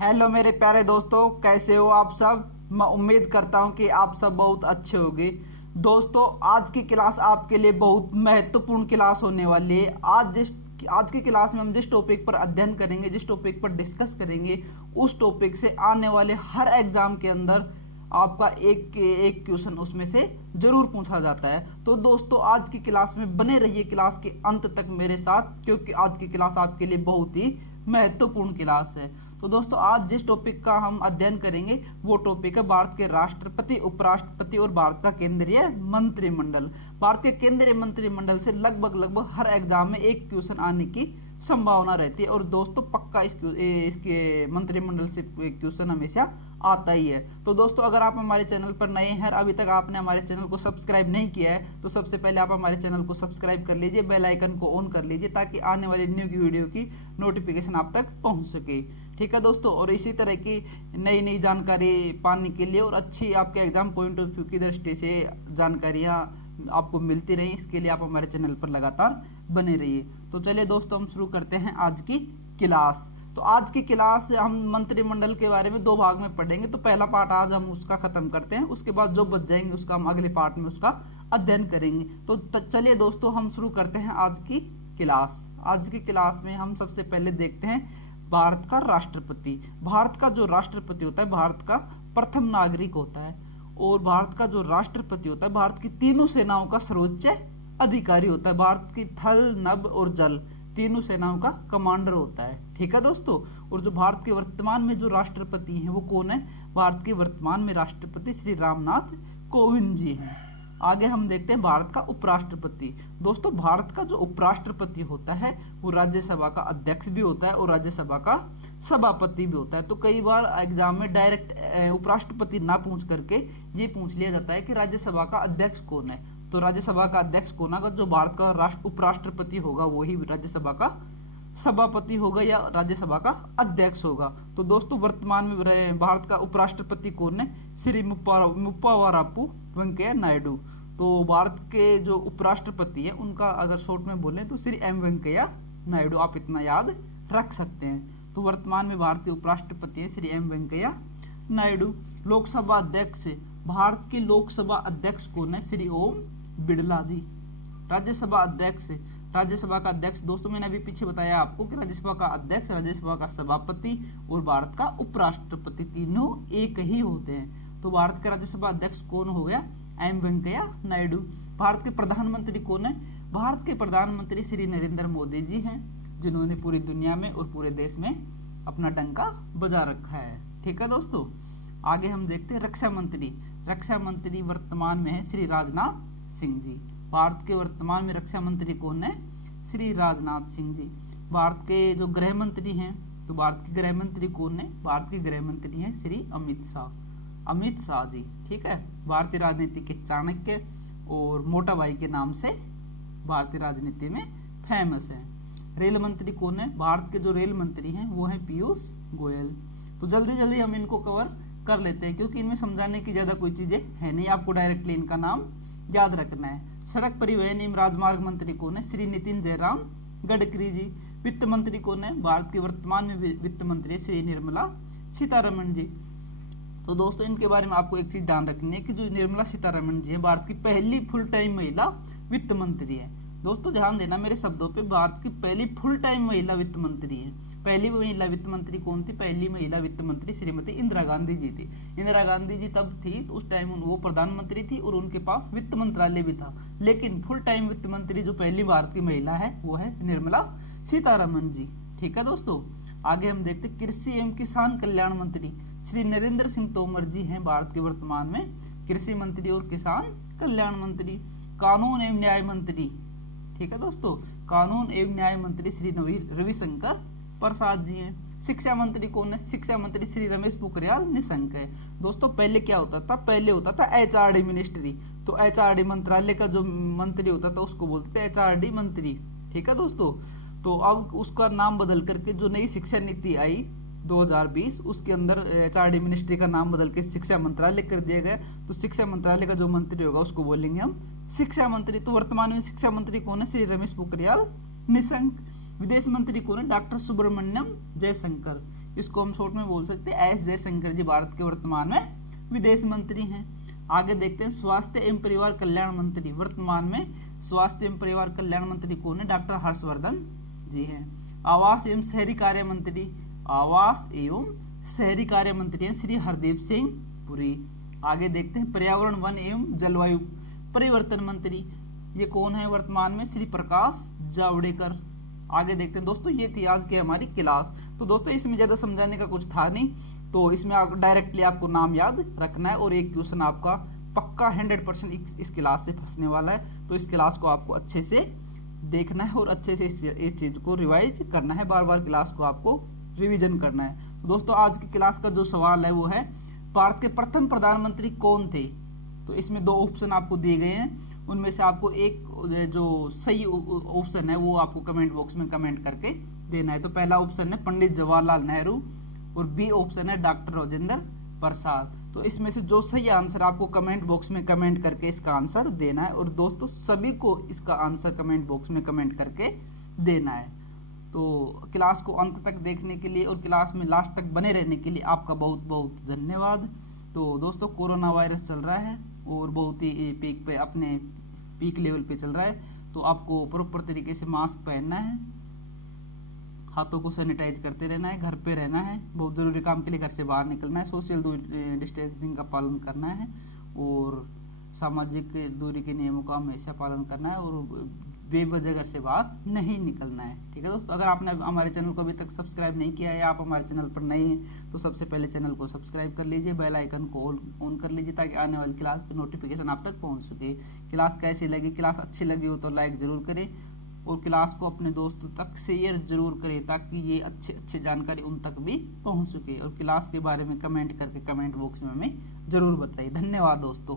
Hello मेरे प्यारे दोस्तों, कैसे हो आप सब। मैं उम्मीद करता हूं कि आप सब बहुत अच्छे होंगे। दोस्तों, आज की क्लास आपके लिए बहुत महत्वपूर्ण क्लास होने वाली है। आज की क्लास में हम जिस टॉपिक पर अध्ययन करेंगे, जिस टॉपिक पर डिस्कस करेंगे, उस टॉपिक से आने वाले हर एग्जाम के अंदर आपका एक एक क्वेश्चन उसमें से जरूर पूछा जाता है। तो दोस्तों, आज की क्लास में बने रहिए क्लास के अंत तक मेरे साथ, क्योंकि आज की क्लास आपके लिए बहुत ही महत्वपूर्ण क्लास है। तो दोस्तों, आज जिस टॉपिक का हम अध्ययन करेंगे वो टॉपिक है भारत के राष्ट्रपति, उपराष्ट्रपति और भारत का केंद्रीय मंत्रिमंडल। भारत के केंद्रीय मंत्रिमंडल से लगभग हर एग्जाम में एक क्वेश्चन आने की संभावना रहती है। और दोस्तों, पक्का इसके मंत्रिमंडल से क्वेश्चन हमेशा आता ही है। तो दोस्तों, अगर आप हमारे चैनल पर नए हैं, अभी तक आपने हमारे चैनल को सब्सक्राइब नहीं किया है, तो सबसे पहले आप हमारे चैनल को सब्सक्राइब कर लीजिए, बेल आइकन को ऑन कर लीजिए, ताकि आने वाली न्यू वीडियो की नोटिफिकेशन आप तक पहुंच सके। ठीक है दोस्तों, और इसी तरह की नई नई जानकारी पाने के लिए और अच्छी आपके एग्जाम पॉइंट ऑफ व्यू की दृष्टि से जानकारियाँ आपको मिलती रही, इसके लिए आप हमारे चैनल पर लगातार बने रहिए। तो चलिए दोस्तों, हम शुरू करते हैं आज की क्लास। तो आज की क्लास हम मंत्रिमंडल के बारे में दो भाग में पढ़ेंगे। तो पहला पार्ट आज हम उसका खत्म करते हैं, उसके बाद जो बच जाएंगे उसका हम अगले पार्ट में उसका अध्ययन करेंगे। तो चलिए दोस्तों, हम शुरू करते हैं आज की क्लास। आज की क्लास में हम सबसे पहले देखते हैं भारत का राष्ट्रपति। भारत का जो राष्ट्रपति होता है, भारत का प्रथम नागरिक होता है। और भारत का जो राष्ट्रपति होता है, भारत की तीनों सेनाओं का सर्वोच्च अधिकारी होता है। भारत की थल, नभ और जल तीनों सेनाओं का कमांडर होता है। ठीक है दोस्तों। और जो भारत के वर्तमान में जो राष्ट्रपति हैं वो कौन है? भारत के वर्तमान में राष्ट्रपति श्री रामनाथ कोविंद जी हैं। आगे हम देखते हैं भारत का उपराष्ट्रपति। दोस्तों, भारत का जो उपराष्ट्रपति होता है वो राज्यसभा का अध्यक्ष भी होता है और राज्यसभा का सभापति भी होता है। तो कई बार एग्जाम में डायरेक्ट उपराष्ट्रपति ना पूछ करके ये पूछ लिया जाता है कि राज्यसभा का अध्यक्ष कौन है। तो राज्यसभा का अध्यक्ष कौन होगा? जो भारत का उपराष्ट्रपति होगा वही राज्यसभा का सभापति होगा या राज्यसभा का अध्यक्ष होगा। तो दोस्तों, वर्तमान में भारत का उपराष्ट्रपति कौन है? श्री मुप्पावारापू वेंकैया नायडू। तो भारत के जो उपराष्ट्रपति है उनका अगर शॉर्ट में बोलें तो श्री एम वेंकैया नायडू, आप इतना याद रख सकते हैं। तो वर्तमान में भारत के उपराष्ट्रपति है श्री एम वेंकैया नायडू। लोकसभा अध्यक्ष, भारत के लोकसभा अध्यक्ष कौन है? श्री ओम बिड़ला जी। राज्यसभा अध्यक्ष, राज्यसभा का अध्यक्ष दोस्तों मैंने अभी पीछे बताया आपको कि राज्यसभा का अध्यक्ष, राज्यसभा का सभापति और भारत का उपराष्ट्रपति तीनों एक ही होते हैं। तो भारत का राज्यसभा अध्यक्ष कौन हो गया? एम वेंकैया नायडू। भारत के प्रधानमंत्री कौन है? भारत के प्रधानमंत्री श्री नरेंद्र मोदी जी हैं, जिन्होंने पूरी दुनिया में और पूरे देश में अपना डंका बजा रखा है। ठीक है दोस्तों। आगे हम देखते हैं रक्षा मंत्री। रक्षा मंत्री वर्तमान में है श्री राजनाथ सिंह जी। भारत के वर्तमान में रक्षा मंत्री कौन है? श्री राजनाथ सिंह जी। भारत के जो गृह मंत्री हैं, तो भारत के गृह मंत्री कौन है? भारत के गृह मंत्री हैं श्री अमित शाह, अमित शाह जी। ठीक है। भारतीय राजनीति के चाणक्य और मोटा भाई के नाम से भारतीय राजनीति में फेमस है। रेल मंत्री कौन है? भारत के जो रेल मंत्री हैं वो हैं पीयूष गोयल। तो जल्दी जल्दी हम इनको कवर कर लेते हैं, क्योंकि इनमें समझाने की ज्यादा कोई चीजें है नहीं, आपको डायरेक्टली इनका नाम याद रखना है। सड़क परिवहन एवं राजमार्ग मंत्री कौन है? श्री नितिन जयराम गडकरी जी। वित्त मंत्री कौन है? भारत के वर्तमान में वित्त मंत्री श्री निर्मला सीतारमण जी। तो दोस्तों, इनके बारे में आपको एक चीज ध्यान रखनी है कि जो निर्मला सीतारमण जी है भारत की पहली फुल टाइम महिला वित्त मंत्री है। दोस्तों ध्यान देना मेरे शब्दों पे, भारत की पहली फुल टाइम महिला वित्त मंत्री है। पहली महिला वित्त मंत्री कौन थी? पहली महिला वित्त मंत्री श्रीमती इंदिरा गांधी जी थी। इंदिरा गांधी जी तब थी, तो उस टाइम वो प्रधानमंत्री थी और उनके पास वित्त मंत्रालय भी था। लेकिन फुल टाइम वित्त मंत्री जो पहली भारत की महिला है वो है निर्मला सीतारमण जी। ठीक है दोस्तों। आगे हम देखते कृषि एवं किसान कल्याण मंत्री श्री नरेंद्र सिंह तोमर जी हैं भारत के वर्तमान में कृषि मंत्री और किसान कल्याण मंत्री। कानून एवं न्याय मंत्री, ठीक है दोस्तों, कानून एवं न्याय मंत्री श्री रविशंकर प्रसाद जी हैं। शिक्षा मंत्री कौन है? शिक्षा मंत्री श्री रमेश पोखरियाल निशंक है। दोस्तों पहले क्या होता था? पहले होता था एचआरडी मिनिस्ट्री। तो एचआरडी मंत्रालय का जो मंत्री होता था उसको बोलते थे एचआरडी मंत्री। ठीक है दोस्तों। तो अब उसका नाम बदल करके जो नई शिक्षा नीति आई 2020 उसके अंदर एचआरडी मिनिस्ट्री का नाम बदल के शिक्षा मंत्रालय कर दिया गया। तो शिक्षा मंत्रालय का जो मंत्री होगा उसको बोलेंगे हम शिक्षा मंत्री। तो वर्तमान में शिक्षा मंत्री कौन है? श्री रमेश पोखरियाल निशंक। विदेश मंत्री कौन है? डॉक्टर सुब्रमण्यम जयशंकर। इसको हम शॉर्ट में बोल सकते हैं एस जयशंकर जी भारत के वर्तमान में विदेश मंत्री हैं। आगे देखते हैं स्वास्थ्य एवं परिवार कल्याण मंत्री, वर्तमान में स्वास्थ्य एवं परिवार कल्याण मंत्री कौन है? डॉक्टर हर्षवर्धन जी हैं। आवास एवं शहरी कार्य मंत्री, आवास एवं शहरी कार्य मंत्री हैं श्री हरदीप सिंह पुरी। आगे देखते हैं पर्यावरण वन एवं जलवायु परिवर्तन मंत्री, ये कौन है वर्तमान में? श्री प्रकाश जावड़ेकर। आगे देखते हैं दोस्तों, ये थी आज की हमारी क्लास। तो दोस्तों इसमें ज्यादा समझाने का कुछ था नहीं, तो इसमें डायरेक्टली आपको नाम याद रखना है और एक क्वेश्चन आपका पक्का 100% इस क्लास से फंसने वाला है। तो इस क्लास को आपको अच्छे से देखना है और अच्छे से इस चीज को रिवाइज करना है, बार बार क्लास को आपको रिवीजन करना है। तो दोस्तों आज की क्लास का जो सवाल है वो है भारत के प्रथम प्रधानमंत्री कौन थे? तो इसमें 2 ऑप्शन आपको दिए गए हैं, उनमें से आपको एक जो सही ऑप्शन है वो आपको कमेंट बॉक्स में कमेंट करके देना है। तो पहला ऑप्शन है पंडित जवाहरलाल नेहरू और बी ऑप्शन है डॉक्टर राजेंद्र प्रसाद। तो इसमें से जो सही आंसर आपको कमेंट बॉक्स में कमेंट करके इसका आंसर देना है और दोस्तों सभी को इसका आंसर कमेंट बॉक्स में कमेंट करके देना है। तो क्लास को अंत तक देखने के लिए और क्लास में लास्ट तक बने रहने के लिए आपका बहुत बहुत धन्यवाद। तो दोस्तों कोरोना वायरस चल रहा है और बहुत ही पीक पे अपने पीक लेवल पे चल रहा है, तो आपको प्रॉपर तरीके से मास्क पहनना है, हाथों को सैनिटाइज करते रहना है, घर पे रहना है, बहुत ज़रूरी काम के लिए घर से बाहर निकलना है, सोशल डिस्टेंसिंग का पालन करना है और सामाजिक दूरी के नियमों का हमेशा पालन करना है और बेवजह घर से बाहर नहीं निकलना है। ठीक है दोस्तों, अगर आपने हमारे चैनल को अभी तक सब्सक्राइब नहीं किया है, आप हमारे चैनल पर नए हैं तो सबसे पहले चैनल को सब्सक्राइब कर लीजिए, बेल आइकन को ऑन कर लीजिए ताकि आने वाली क्लास की नोटिफिकेशन आप तक पहुंच सके। क्लास कैसी लगी? क्लास अच्छी लगी हो तो लाइक ज़रूर करें और क्लास को अपने दोस्तों तक शेयर जरूर करें ताकि ये अच्छी जानकारी उन तक भी पहुंच सके और क्लास के बारे में कमेंट करके कमेंट बॉक्स में हमें जरूर बताइए। धन्यवाद दोस्तों।